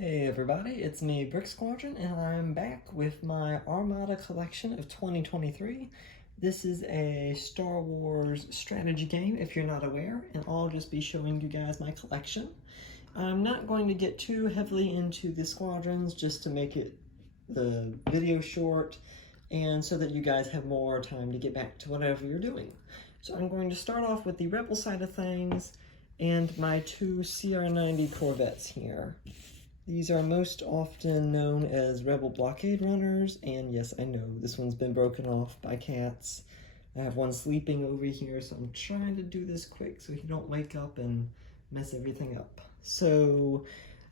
Hey everybody, it's me, Brick Squadron, and I'm back with my Armada collection of 2023. This is a Star Wars strategy game, if you're not aware, and I'll just be showing you guys my collection. I'm not going to get too heavily into the squadrons just to make the video short, and so that you guys have more time to get back to whatever you're doing. So I'm going to start off with the Rebel side of things, and my two CR-90 Corvettes here. These are most often known as Rebel blockade runners, and yes, I know, this one's been broken off by cats. I have one sleeping over here, so I'm trying to do this quick so he don't wake up and mess everything up. So,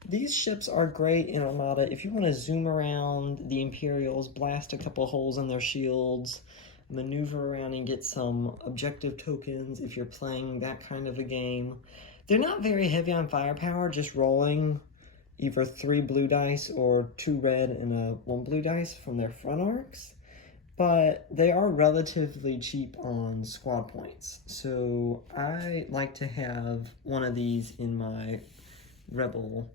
these ships are great in Armada if you want to zoom around the Imperials, blast a couple holes in their shields, maneuver around and get some objective tokens if you're playing that kind of a game. They're not very heavy on firepower, just rolling either 3 blue dice or 2 red and 1 blue dice from their front arcs, but they are relatively cheap on squad points. So I like to have one of these in my Rebel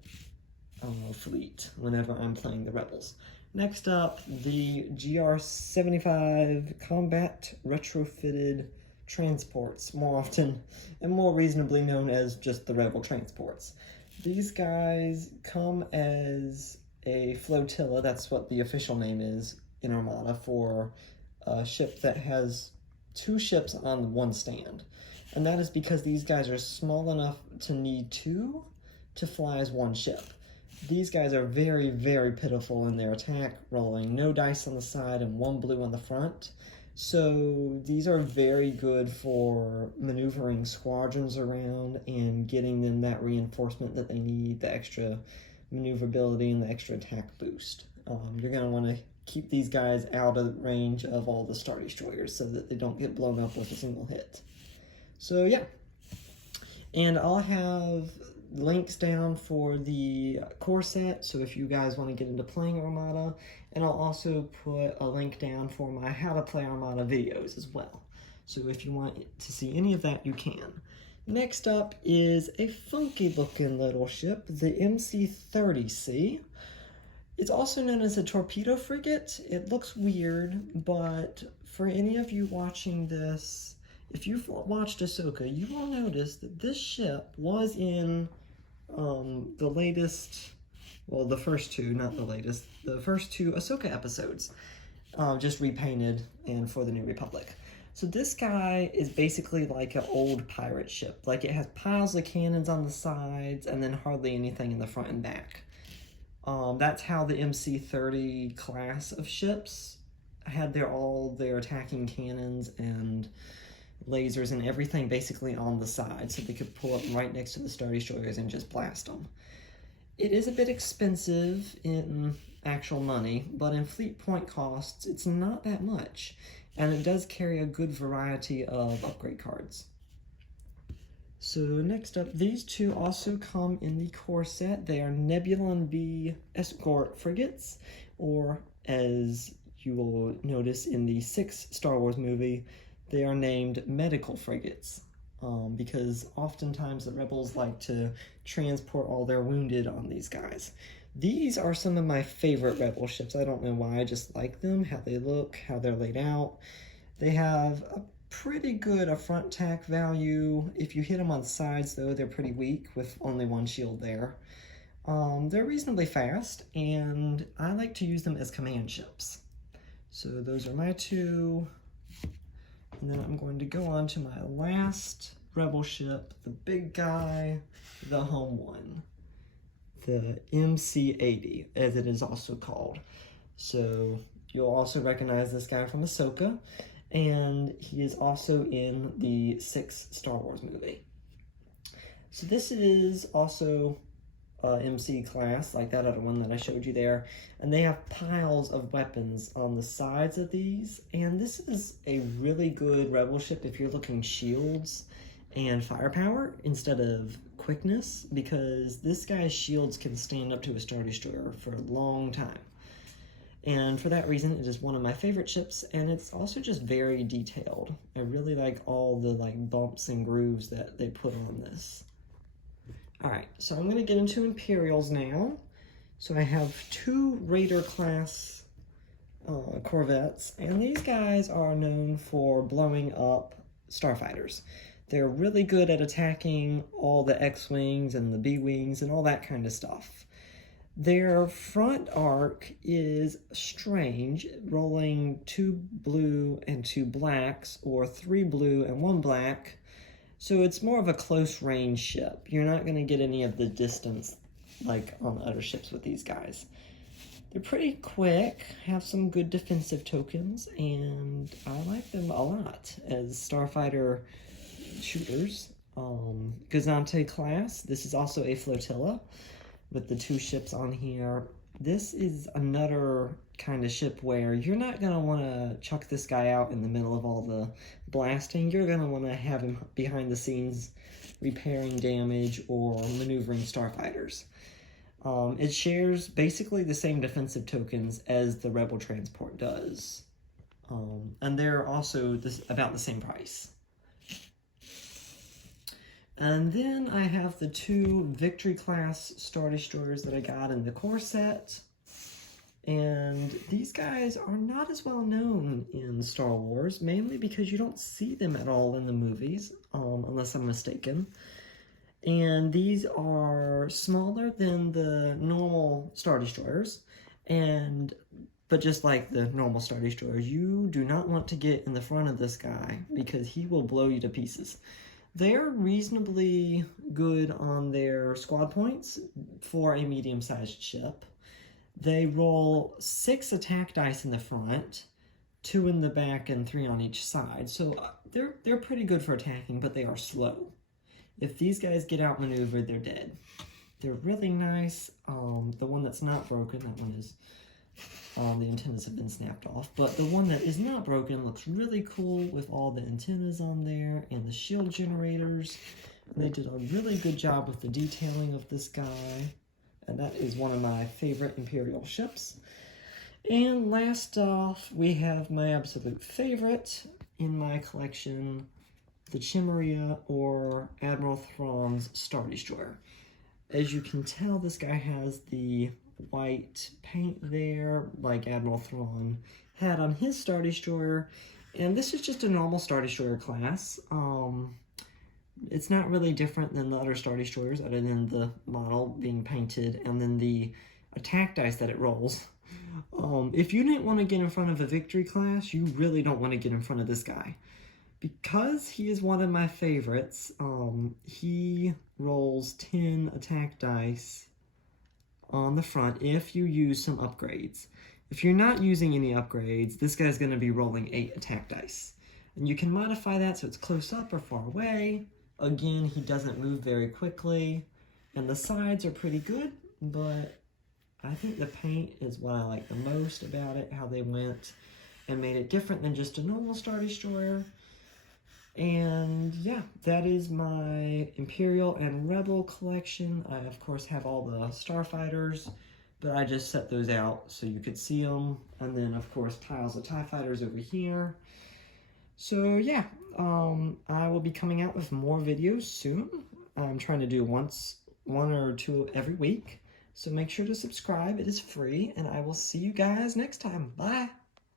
fleet whenever I'm playing the Rebels. Next up, the GR-75 Combat Retrofitted Transports, more often and more reasonably known as just the Rebel Transports. These guys come as a flotilla, that's what the official name is in Armada, for a ship that has 2 ships on one stand. And that is because these guys are small enough to need 2 to fly as 1 ship. These guys are very, very pitiful in their attack, rolling no dice on the side and 1 blue on the front. So these are very good for maneuvering squadrons around and getting them that reinforcement that they need, the extra maneuverability and the extra attack boost. You're going to want to keep these guys out of range of all the Star Destroyers so that they don't get blown up with a single hit. So yeah, and I'll have links down for the core set, so if you guys want to get into playing Armada, and I'll also put a link down for my how to play Armada videos as well. So if you want to see any of that, you can. Next up is a funky looking little ship, the MC-30C. It's also known as a torpedo frigate. It looks weird, but for any of you watching this, if you've watched Ahsoka, you will notice that this ship was in the latest, well, the first 2, not the latest, the first 2 Ahsoka episodes, just repainted and for the New Republic. So this guy is basically like an old pirate ship. Like, it has piles of cannons on the sides and then hardly anything in the front and back. That's how the MC-30 class of ships had all their attacking cannons and lasers and everything basically on the side, so they could pull up right next to the Star Destroyers and just blast them. It is a bit expensive in actual money, but in fleet point costs, it's not that much, and it does carry a good variety of upgrade cards. So next up, these 2 also come in the core set. They are Nebulon B escort frigates, or as you will notice in the 6th Star Wars movie, they are named medical frigates, because oftentimes the Rebels like to transport all their wounded on these guys. These are some of my favorite Rebel ships. I don't know why, I just like them, how they look, how they're laid out. They have a pretty good front attack value. If you hit them on the sides, though, they're pretty weak with only 1 shield there. They're reasonably fast, and I like to use them as command ships. So those are my 2. And then I'm going to go on to my last Rebel ship, the big guy, the home one, the MC-80, as it is also called. So you'll also recognize this guy from Ahsoka, and he is also in the 6th Star Wars movie. So this is also MC class, like that other one that I showed you there, and they have piles of weapons on the sides of these, and this is a really good Rebel ship if you're looking shields and firepower instead of quickness, because this guy's shields can stand up to a Star Destroyer for a long time. And for that reason, it is one of my favorite ships, and it's also just very detailed. I really like all the bumps and grooves that they put on this. Alright, so I'm going to get into Imperials now. So I have 2 Raider class corvettes, and these guys are known for blowing up starfighters. They're really good at attacking all the X-Wings and the B-Wings and all that kind of stuff. Their front arc is strange, rolling 2 blue and 2 blacks, or 3 blue and 1 black. So it's more of a close range ship. You're not going to get any of the distance like on other ships with these guys. They're pretty quick, have some good defensive tokens, and I like them a lot as starfighter shooters. Gazante class, this is also a flotilla with the 2 ships on here. This is another kind of ship where you're not going to want to chuck this guy out in the middle of all the blasting. You're going to want to have him behind the scenes repairing damage or maneuvering starfighters. It shares basically the same defensive tokens as the Rebel transport does. And they're also about the same price. And then I have the 2 Victory class Star Destroyers that I got in the core set. And these guys are not as well known in Star Wars, mainly because you don't see them at all in the movies, unless I'm mistaken. And these are smaller than the normal Star Destroyers, but just like the normal Star Destroyers, you do not want to get in the front of this guy because he will blow you to pieces. They're reasonably good on their squad points for a medium-sized ship. They roll 6 attack dice in the front, 2 in the back, and 3 on each side. So they're pretty good for attacking, but they are slow. If these guys get outmaneuvered, they're dead. They're really nice. The one that's not broken, that one is, the antennas have been snapped off. But the one that is not broken looks really cool with all the antennas on there and the shield generators. They did a really good job with the detailing of this guy. And that is one of my favorite Imperial ships. And last off, we have my absolute favorite in my collection, the Chimeria, or Admiral Thrawn's Star Destroyer. As you can tell, this guy has the white paint there, like Admiral Thrawn had on his Star Destroyer, and this is just a normal Star Destroyer class. It's not really different than the other Star Destroyers, other than the model being painted, and then the attack dice that it rolls. If you didn't want to get in front of a Victory class, you really don't want to get in front of this guy. Because he is one of my favorites, he rolls 10 attack dice on the front if you use some upgrades. If you're not using any upgrades, this guy's going to be rolling 8 attack dice. And you can modify that so it's close up or far away. Again, he doesn't move very quickly. And the sides are pretty good, but I think the paint is what I like the most about it, how they went and made it different than just a normal Star Destroyer. And yeah, that is my Imperial and Rebel collection. I, of course, have all the Starfighters, but I just set those out so you could see them. And then, of course, piles of TIE Fighters over here. So yeah, I will be coming out with more videos soon. I'm trying to do one or two every week. So make sure to subscribe. It is free, and I will see you guys next time. Bye!